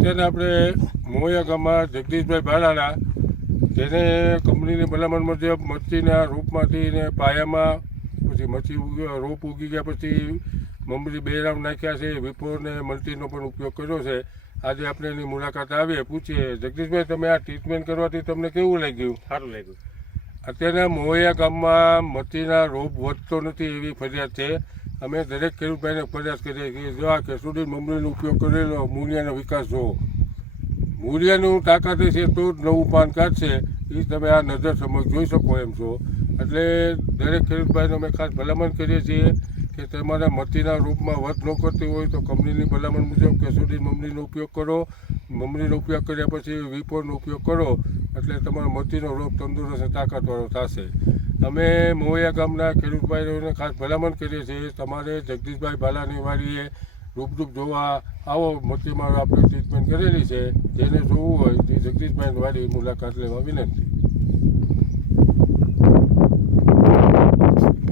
અત્યારે આપણે મોયા ગામમાં જગદીશભાઈ ભાલાના જેને કંપનીની ભલામણ મુજબ મરચીના રોપમાંથી ને પાયામાં પછી મરચી રોપ ઉગી ગયા પછી મમરી 2 રાઉન્ડ નાખ્યા છે, વિફોર ને મલ્ટીનો પણ ઉપયોગ કર્યો છે. આજે આપણે એની મુલાકાત આવીએ, પૂછીએ જગદીશભાઈ તમે આ ટ્રીટમેન્ટ કરવાથી તમને કેવું લાગ્યું? સારું લાગ્યું. અત્યારે મોયા ગામમાં મરચીના રોપ વધતો નથી એવી ફરિયાદ છે. અમે દરેક ખેડૂતભાઈને ફરિયાદ કરીએ કે જો આ કેસુડી મમરીનો ઉપયોગ કરેલો મૂળિયાનો વિકાસ જુઓ. મૂળિયાનું તાકાત છે તો જ નવું પાન કાઢશે, એ તમે આ નજર સમક્ષ જોઈ શકો એમ છો. એટલે દરેક ખેડૂતભાઈને અમે ખાસ ભલામણ કરીએ છીએ કે તમારા મરચીના રૂપમાં વધ ન કરતી હોય તો કંપનીની ભલામણ મુજબ કેસુડી મમરીનો ઉપયોગ કરો. મમરીનો ઉપયોગ કર્યા પછી વિફોરનો ઉપયોગ કરો એટલે તમારો મરચીનો રોપ તંદુરસ્ત તાકાતવાળો થશે. અમે મોયા ગામના ખેડૂતભાઈઓને ખાસ ભલામણ કરીએ છીએ તમારે જગદીશભાઈ ભાલાની વાડીએ રૂબરૂપ જોવા આવો. મરચીમાં આપણે ટ્રીટમેન્ટ કરેલી છે, જેને જોવું હોય તે જગદીશભાઈની વાડી મુલાકાત લેવા વિનંતી.